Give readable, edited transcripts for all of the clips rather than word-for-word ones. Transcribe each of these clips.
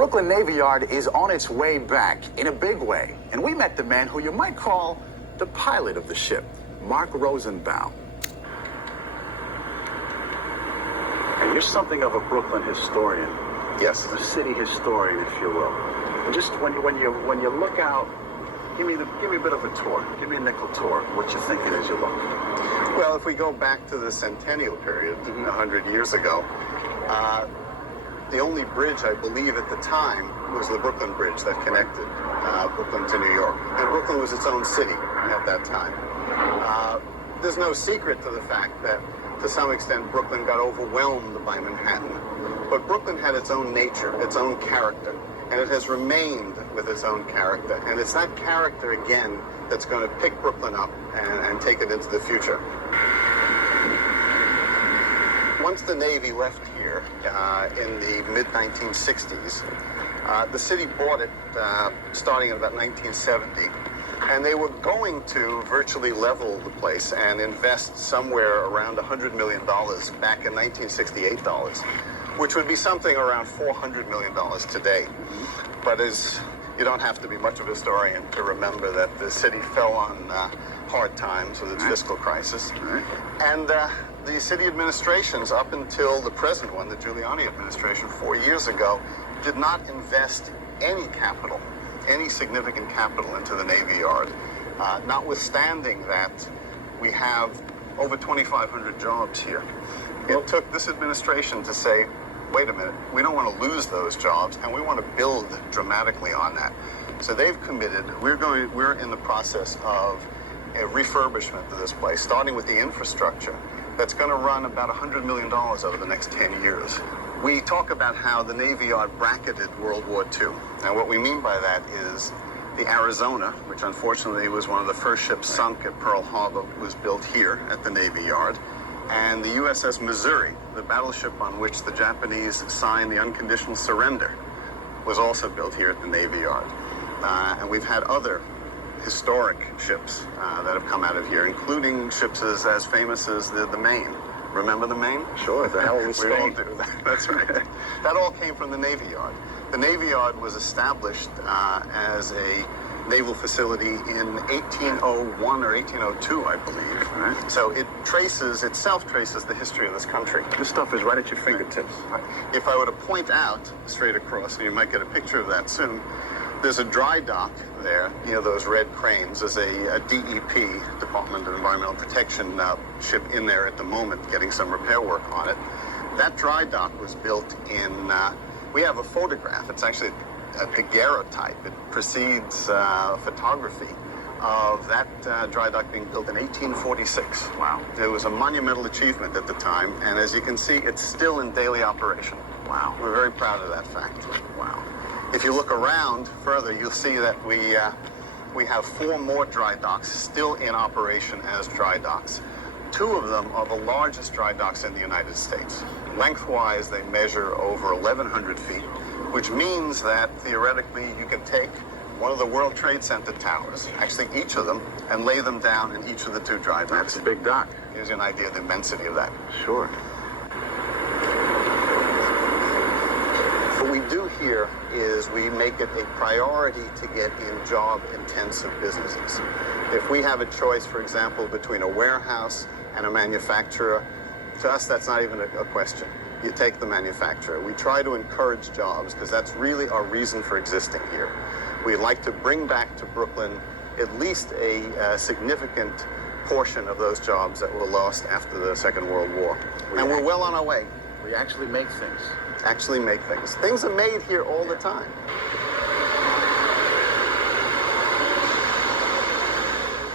Brooklyn Navy Yard is on its way back in a big way. And we met the man who you might call the pilot of the ship, Marc Rosenbaum. And you're something of a Brooklyn historian. Yes. A city historian, if you will. And just when you look out, give me a bit of a tour. Give me a nickel tour of what you're thinking as you look. Well, if we go back to the centennial period, 100 years ago, the only bridge, I believe, at the time was the Brooklyn Bridge that connected Brooklyn to New York. And Brooklyn was its own city at that time. There's no secret to the fact that, to some extent, Brooklyn got overwhelmed by Manhattan. But Brooklyn had its own nature, its own character, and it has remained with its own character. And it's that character, again, that's going to pick Brooklyn up and take it into the future. Once the Navy left here in the mid-1960s, the city bought it starting in about 1970, and they were going to virtually level the place and invest somewhere around $100 million back in 1968 dollars, which would be something around $400 million today. But as you don't have to be much of a historian to remember that the city fell on hard times with its fiscal crisis. And the city administrations, up until the present one, the Giuliani administration 4 years ago, did not invest any capital, any significant capital into the Navy Yard, notwithstanding that we have over 2,500 jobs here. It took this administration to say, wait a minute, we don't want to lose those jobs, and we want to build dramatically on that. So they've committed. We're in the process of a refurbishment of this place, starting with the infrastructure. That's going to run about $100 million over the next 10 years. We talk about how the Navy Yard bracketed World War II. And what we mean by that is the Arizona, which unfortunately was one of the first ships sunk at Pearl Harbor, was built here at the Navy Yard. And the USS Missouri, the battleship on which the Japanese signed the unconditional surrender, was also built here at the Navy Yard. And we've had other historic ships that have come out of here, including ships as famous as the Maine. Remember the Maine? Sure, the hell we We all do. That's right. That all came from the Navy Yard. The Navy Yard was established as a naval facility in 1801 or 1802, I believe. Right. So it itself traces the history of this country. This stuff is right at your fingertips. If I were to point out straight across, and you might get a picture of that soon, there's a dry dock there, those red cranes. There's a DEP, Department of Environmental Protection ship in there at the moment getting some repair work on it. That dry dock was built in, we have a photograph. It's actually a daguerreotype. It precedes photography of that dry dock being built in 1846. Wow. It was a monumental achievement at the time, and as you can see, it's still in daily operation. Wow. We're very proud of that fact. Wow. If you look around further, you'll see that we have 4 more dry docks still in operation as dry docks. 2 of them are the largest dry docks in the United States. Lengthwise, they measure over 1,100 feet, which means that theoretically you can take one of the World Trade Center towers, actually each of them, and lay them down in each of the 2 dry docks. That's a big dock. Gives you an idea of the immensity of that. Sure. What we do here is we make it a priority to get in job-intensive businesses. If we have a choice, for example, between a warehouse and a manufacturer, to us that's not even a question. You take the manufacturer. We try to encourage jobs because that's really our reason for existing here. We'd like to bring back to Brooklyn at least a significant portion of those jobs that were lost after the Second World War. And we're well on our way. We actually make things. Actually make things. Things are made here all the time.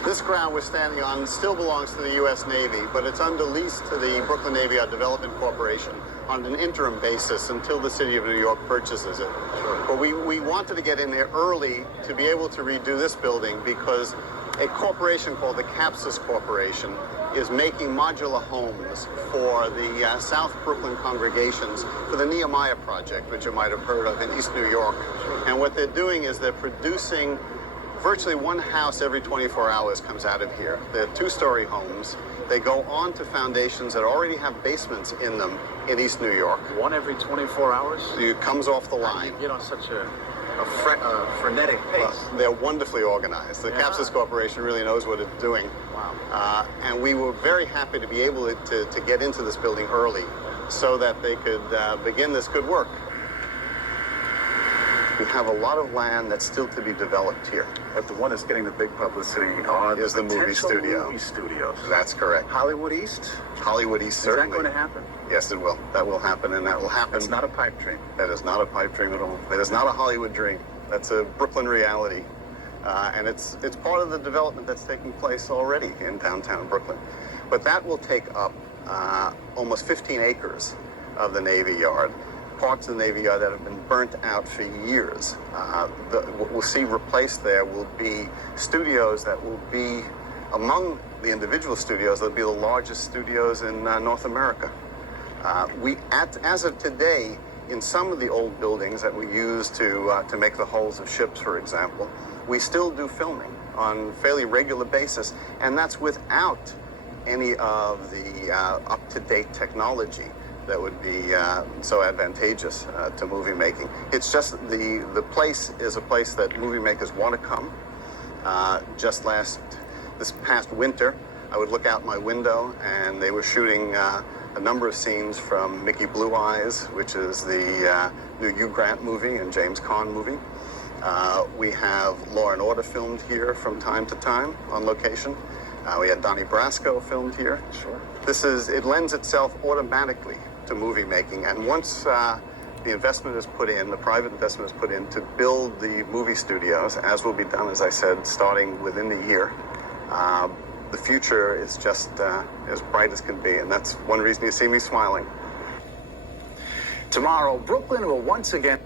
This ground we're standing on still belongs to the U.S. Navy, but it's under lease to the Brooklyn Navy Yard Development Corporation on an interim basis until the city of New York purchases it. Sure. But we wanted to get in there early to be able to redo this building because a corporation called the Capsis Corporation is making modular homes for the South Brooklyn congregations for the Nehemiah Project, which you might have heard of in East New York. And what they're doing is they're producing virtually one house every 24 hours comes out of here. They're two-story homes. They go on to foundations that already have basements in them in East New York. One every 24 hours? It comes off the How line. do you get on such a frenetic pace? They're wonderfully organized. The Capsis Corporation really knows what it's doing. Wow. And we were very happy to be able to get into this building early so that they could begin this good work. We have a lot of land that's still to be developed here. But the one that's getting the big publicity are Is the movie potential studio. movie studios. That's correct. Hollywood East? Hollywood East, certainly. Is that going to happen? Yes, it will. That will happen, and that will happen. It's not a pipe dream. That is not a pipe dream at all. It is not a Hollywood dream. That's a Brooklyn reality. And it's part of the development that's taking place already in downtown Brooklyn. But that will take up almost 15 acres of the Navy Yard. Parts of the Navy Yard that have been burnt out for years. What we'll see replaced there will be studios that will be among the individual studios. They'll be the largest studios in North America. As of today, in some of the old buildings that we use to make the hulls of ships, for example, we still do filming on a fairly regular basis, and that's without any of the up-to-date technology that would be so advantageous to movie making. It's just the place is a place that movie makers want to come. This past winter, I would look out my window and they were shooting a number of scenes from Mickey Blue Eyes, which is the new Hugh Grant movie and James Caan movie. We have Law and Order filmed here from time to time on location. We had Donnie Brasco filmed here. Sure. It lends itself automatically to movie making, and once the investment is put in, the private investment is put in to build the movie studios, as will be done, as I said, starting within the year, the future is just as bright as can be, and that's one reason you see me smiling. Tomorrow, Brooklyn will once again